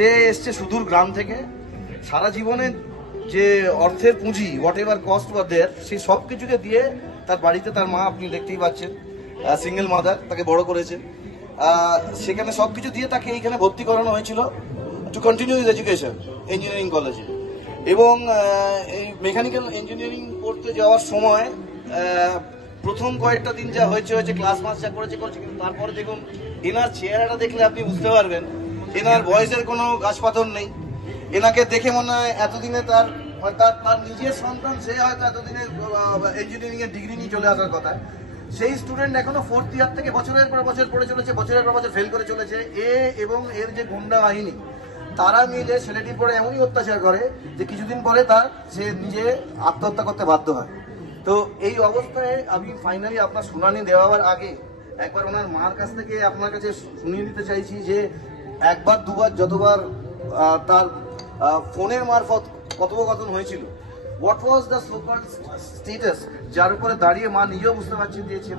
সে এসছে সুদূর গ্রাম থেকে, সারা জীবনে যে অর্থের পুঁজি হোয়াট এভার কস্ট বা দেয়ার সেই সব কিছুকে দিয়ে তার বাড়িতে তার মা, আপনি দেখতেই পাচ্ছেন সিঙ্গেল মাদার, তাকে বড় করেছে, সেখানে সবকিছু দিয়ে তাকে এইখানে ভর্তি করানো হয়েছিল to continue his education engineering কলেজে। এবং এই মেকানিক্যাল ইঞ্জিনিয়ারিং পড়তে যাওয়ার সময় প্রথম কয়েকটা দিন যা হয়েছে ক্লাস মাস যা করেছে কিন্তু তারপরে দেখুন এনার চেহারাটা দেখলে আপনি বুঝতে পারবেন এনার বয়সের কোনো গাছপাথর নেই। এনাকে দেখে মনে হয় এতদিনে তার তার নিজের সন্তান, সে হয়তো এতদিনে ইঞ্জিনিয়ারিং এর ডিগ্রি নিয়ে চলে আসার কথা, সেই স্টুডেন্ট এখনো ফোর্থ ইয়ার থেকে বছরের পর বছর পড়ে চলেছে, বছরের পর বছর ফেল করে চলেছে। এবং এর যে গুন্ডা বাহিনী তারা মিলে ছেলেটির পরে এমনই অত্যাচার করে যে কিছুদিন পরে সে নিজে আত্মহত্যা করতে বাধ্য হয়। তো এই অবস্থায় আমি ফাইনালি আপনার শুনানি দেওয়ার আগে একবার ওনার মার কাছ থেকে আপনার কাছে শুনিয়ে দিতে চাইছি যে একবার দুবার যতবার তার ফোনের মারফত কথোপকথন হয়েছিল, what was the so called status, যার উপরে দাঁড়িয়ে মা নিজেও বুঝতে পারছেন যে ছেলে